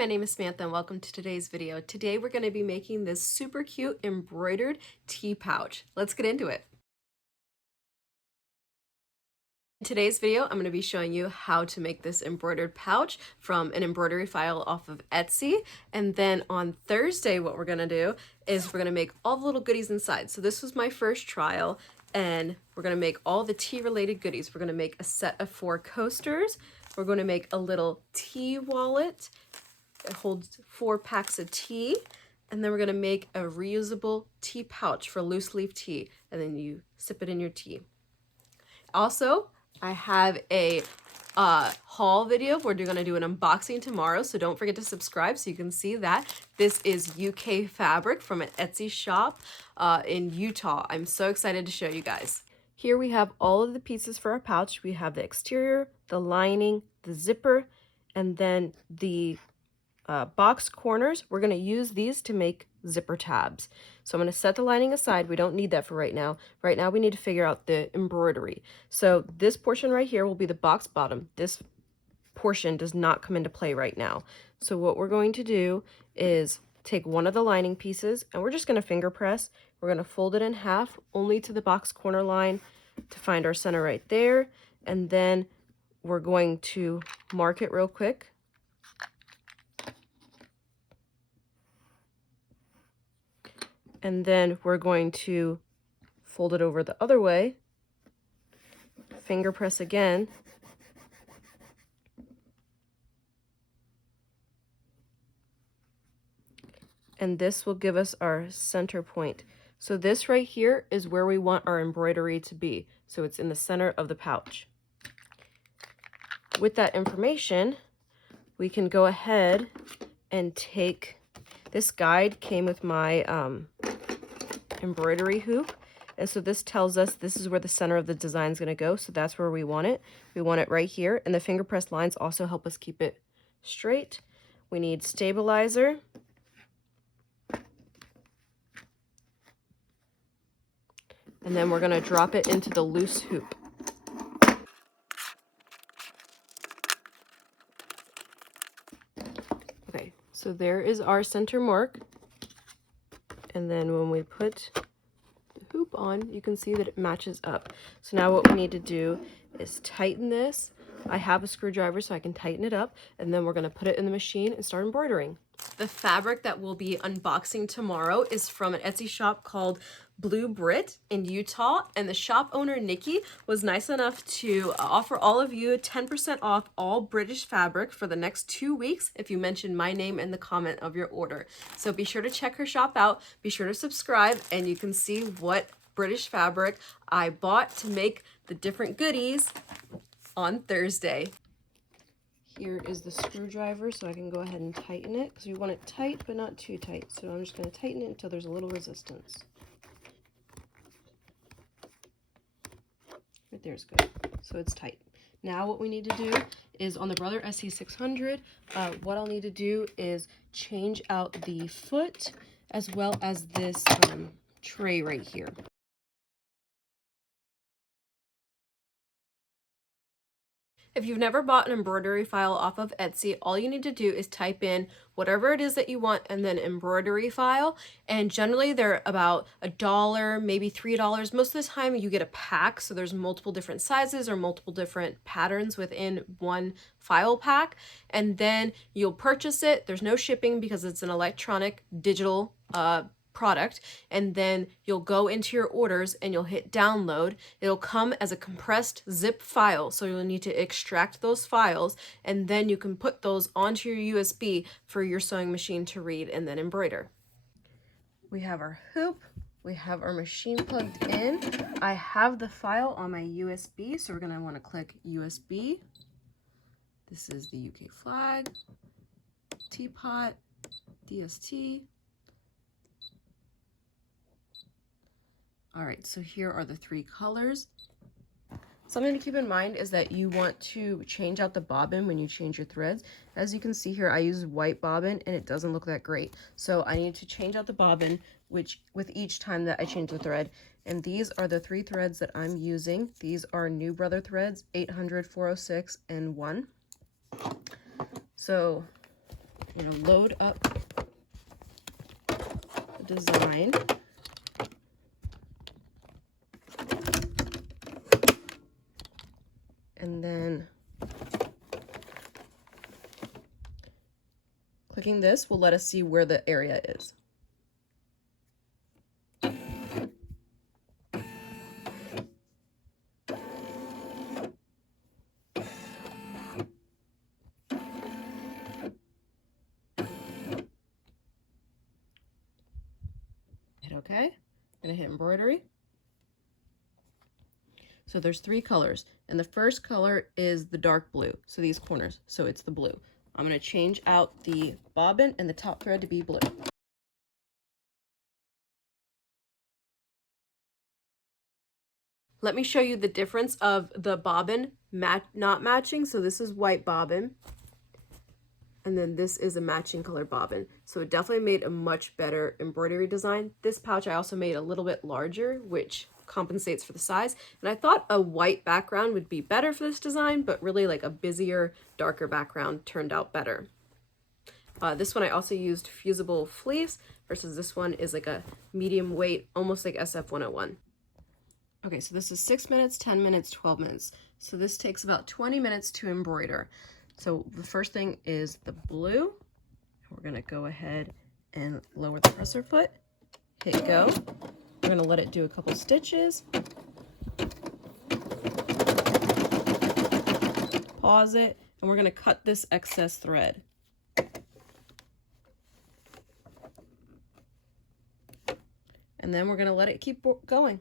my name is Samantha and welcome to today's video. Today we're going to be making this super cute embroidered tea pouch. Let's get into it. In today's video, I'm going to be showing you how to make this embroidered pouch from an embroidery file off of Etsy. And then on Thursday, what we're going to do is we're going to make all the little goodies inside. So this was my first trial and we're going to make all the tea related goodies. We're going to make a set of 4 coasters. We're going to make a little tea wallet. It holds 4 packs of tea. And then we're going to make a reusable tea pouch for loose leaf tea. And then you sip it in your tea. Also, I have a haul video where we're going to do an unboxing tomorrow, so don't forget to subscribe so you can see that. This is UK fabric from an Etsy shop in Utah. I'm so excited to show you guys. Here we have all of the pieces for our pouch. We have the exterior, the lining, the zipper, and then the box corners. We're going to use these to make zipper tabs. So I'm going to set the lining aside. We don't need that for right now. Right now we need to figure out the embroidery. So this portion right here will be the box bottom. This portion does not come into play right now. So what we're going to do is take one of the lining pieces and we're just going to finger press. We're going to fold it in half only to the box corner line to find our center right there. And then we're going to mark it real quick. And then we're going to fold it over the other way, finger press again, and this will give us our center point. So this right here is where we want our embroidery to be. So it's in the center of the pouch. With that information, we can go ahead and take, this guide came with my embroidery hoop, and so this tells us this is where the center of the design is going to go, so that's where we want it. We want it right here, and the finger press lines also help us keep it straight. We need stabilizer, and then we're going to drop it into the loose hoop. Okay, so there is our center mark, and then when we put hoop on, you can see that it matches up. So now what we need to do is tighten this. I have a screwdriver so I can tighten it up, and then we're going to put it in the machine and start embroidering. The fabric that we'll be unboxing tomorrow is from an Etsy shop called Brit in Utah, and the shop owner Nikki was nice enough to offer all of you 10% off all British fabric for the next 2 weeks if you mention my name in the comment of your order. So be sure to check her shop out, be sure to subscribe, and you can see what British fabric I bought to make the different goodies on Thursday. Here is the screwdriver so I can go ahead and tighten it because we want it tight but not too tight. So I'm just going to tighten it until there's a little resistance. Right there's good. So it's tight. Now what we need to do is on the Brother SE600, what I'll need to do is change out the foot as well as this tray right here. If you've never bought an embroidery file off of Etsy, all you need to do is type in whatever it is that you want and then embroidery file. And generally they're about $1, maybe $3. Most of the time you get a pack, so there's multiple different sizes or multiple different patterns within one file pack. And then you'll purchase it. There's no shipping because it's an electronic digital product, and then you'll go into your orders and you'll hit download. It'll come as a compressed zip file, so you'll need to extract those files, and then you can put those onto your USB for your sewing machine to read and then embroider. We have our hoop, we have our machine plugged in. I have the file on my USB, so we're going to want to click USB. This is the UK flag, teapot, DST. All right, so here are the 3 colors. Something to keep in mind is that you want to change out the bobbin when you change your threads. As you can see here, I use white bobbin and it doesn't look that great. So I need to change out the bobbin with each time that I change the thread. And these are the 3 threads that I'm using. These are New Brother threads, 800, 406, and 1. So I'm going to load up the design. And then clicking this will let us see where the area is. Hit OK. I'm going to hit embroidery. So there's 3 colors, and the first color is the dark blue, so these corners, so it's the blue. I'm going to change out the bobbin and the top thread to be blue. Let me show you the difference of the bobbin not matching. So this is white bobbin, and then this is a matching color bobbin. So it definitely made a much better embroidery design. This pouch I also made a little bit larger, which compensates for the size. And I thought a white background would be better for this design, but really like a busier, darker background turned out better. This one I also used fusible fleece versus this one is like a medium weight, almost like SF101. Okay, so this is 6 minutes, 10 minutes, 12 minutes. So this takes about 20 minutes to embroider. So the first thing is the blue. We're gonna go ahead and lower the presser foot, hit go. We're gonna let it do a couple stitches. Pause it, and we're gonna cut this excess thread. And then we're gonna let it keep going.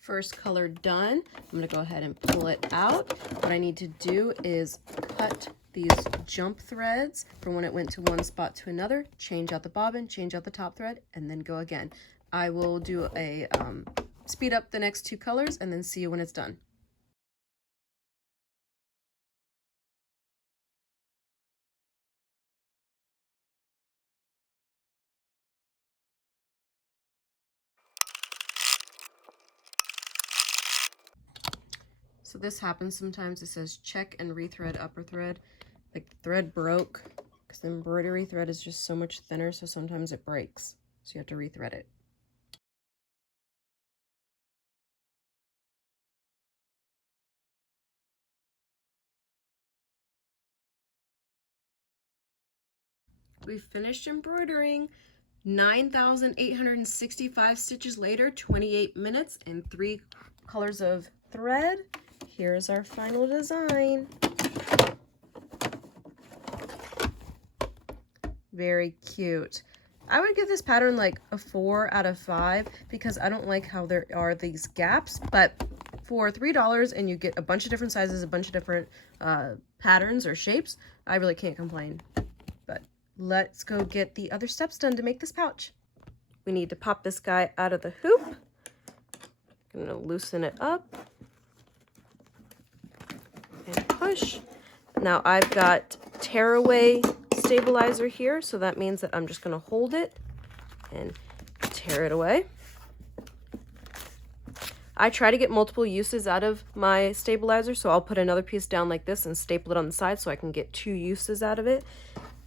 First color done. I'm going to go ahead and pull it out. What I need to do is cut these jump threads from when it went to one spot to another, change out the bobbin, change out the top thread, and then go again. I will do a speed up the next 2 colors and then see you when it's done. So this happens sometimes. It says check and rethread upper thread. Like the thread broke because the embroidery thread is just so much thinner, so sometimes it breaks. So you have to rethread it. We finished embroidering. 9,865 stitches later, 28 minutes, and 3 colors of thread. Here's our final design. Very cute. I would give this pattern like a 4 out of 5 because I don't like how there are these gaps, but for $3 and you get a bunch of different sizes, a bunch of different patterns or shapes, I really can't complain. But let's go get the other steps done to make this pouch. We need to pop this guy out of the hoop. I'm gonna loosen it up and push. Now I've got tearaway stabilizer here, so that means that I'm just gonna hold it and tear it away. I try to get multiple uses out of my stabilizer, so I'll put another piece down like this and staple it on the side so I can get 2 uses out of it.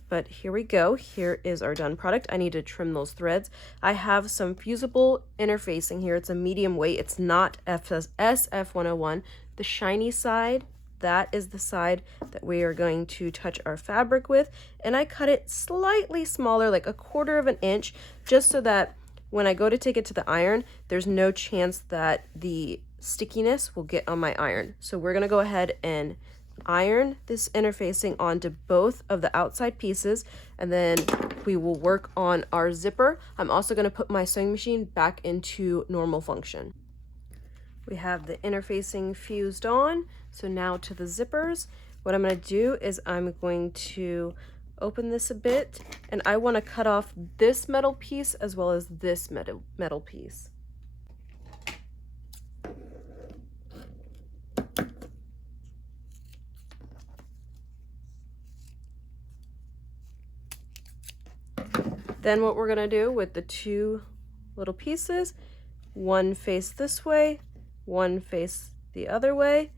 But here we go. Here is our done product. I need to trim those threads. I have some fusible interfacing here. It's a medium weight. It's not SF101. The shiny side, that is the side that we are going to touch our fabric with. And I cut it slightly smaller, like 1/4 of an inch, just so that when I go to take it to the iron, there's no chance that the stickiness will get on my iron. So we're gonna go ahead and iron this interfacing onto both of the outside pieces, and then we will work on our zipper. I'm also going to put my sewing machine back into normal function. We have the interfacing fused on, so now to the zippers. What I'm going to do is I'm going to open this a bit, and I want to cut off this metal piece as well as this metal piece. Then what we're going to do with the 2 little pieces one face this way, one face the other way,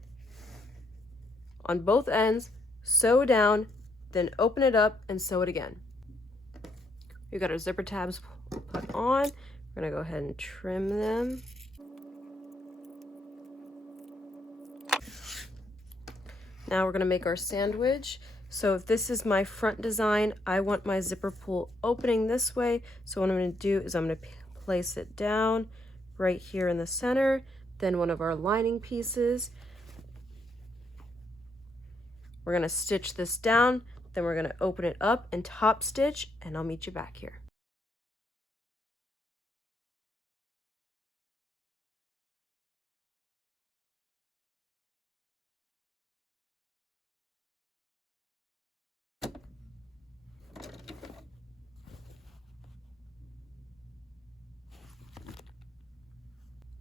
on both ends, sew down, then open it up and sew it again. We've got our zipper tabs put on. We're gonna go ahead and trim them. Now we're gonna make our sandwich. So if this is my front design, I want my zipper pull opening this way. So what I'm gonna do is I'm gonna place it down right here in the center, then one of our lining pieces. We're gonna stitch this down, then we're gonna open it up and top stitch, and I'll meet you back here.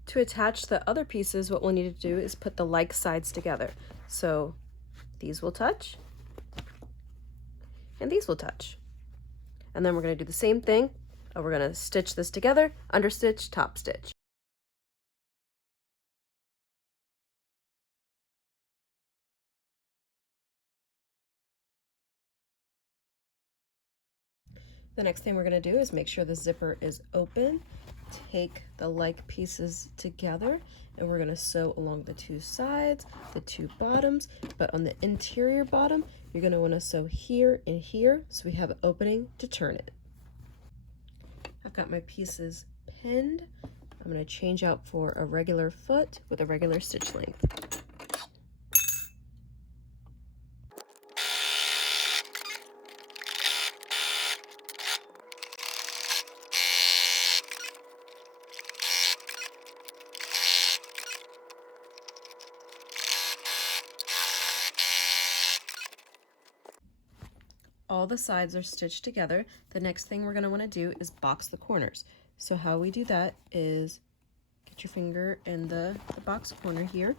To attach the other pieces, what we'll need to do is put the like sides together. So these will touch, and these will touch. And then we're going to do the same thing. We're going to stitch this together, understitch, top stitch. The next thing we're going to do is make sure the zipper is open. Take the like pieces together, and we're going to sew along the two sides, the two bottoms, but on the interior bottom, you're going to want to sew here and here so we have an opening to turn it. I've got my pieces pinned. I'm going to change out for a regular foot with a regular stitch length. All the sides are stitched together. The next thing we're going to want to do is box the corners. So how we do that is get your finger in the box corner here,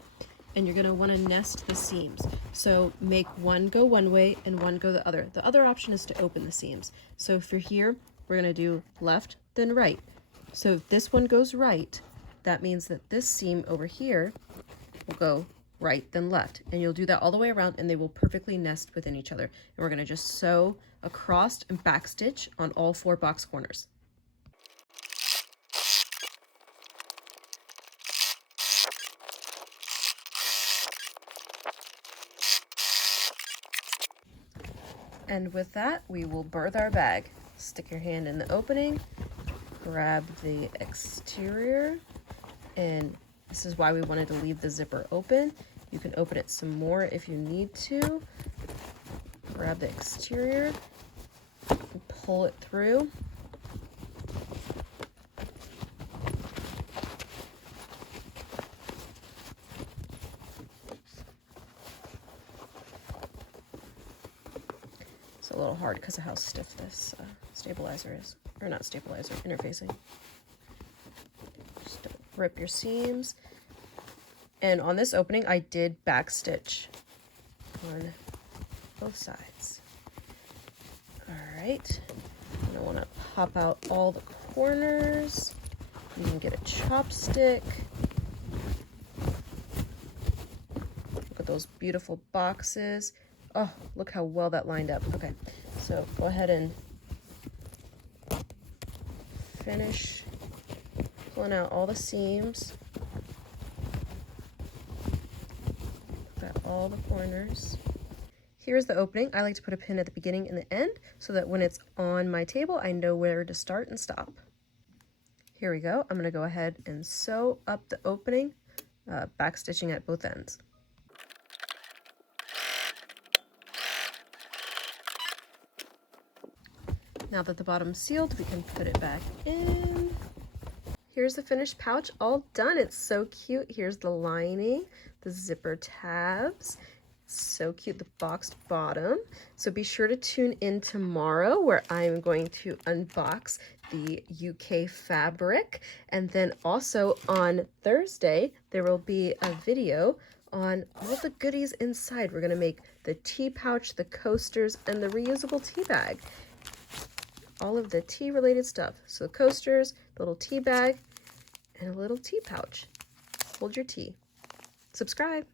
and you're going to want to nest the seams. So make one go one way and one go the other. The other option is to open the seams. So if you're here, we're going to do left, then right. So if this one goes right, that means that this seam over here will go right, then left, and you'll do that all the way around, and they will perfectly nest within each other. And we're going to just sew across and back stitch on all 4 box corners. And with that, we will birth our bag. Stick your hand in the opening, grab the exterior, and this is why we wanted to leave the zipper open. You can open it some more if you need to. Grab the exterior and pull it through. It's a little hard because of how stiff this stabilizer is. Or not stabilizer, interfacing. Just don't rip your seams. And on this opening, I did back stitch on both sides. All right, and I want to pop out all the corners. You can get a chopstick. Look at those beautiful boxes. Oh, look how well that lined up. Okay, so go ahead and finish pulling out all the seams. All the corners. Here's the opening. I like to put a pin at the beginning and the end so that when it's on my table, I know where to start and stop. Here we go. I'm going to go ahead and sew up the opening, back stitching at both ends. Now that the bottom's sealed, we can put it back in. Here's the finished pouch all done. It's so cute. Here's the lining, the zipper tabs. It's so cute, the boxed bottom. So be sure to tune in tomorrow where I'm going to unbox the UK fabric. And then also on Thursday, there will be a video on all the goodies inside. We're gonna make the tea pouch, the coasters, and the reusable tea bag. All of the tea related stuff. So the coasters, the little tea bag, and a little tea pouch. Hold your tea. Subscribe.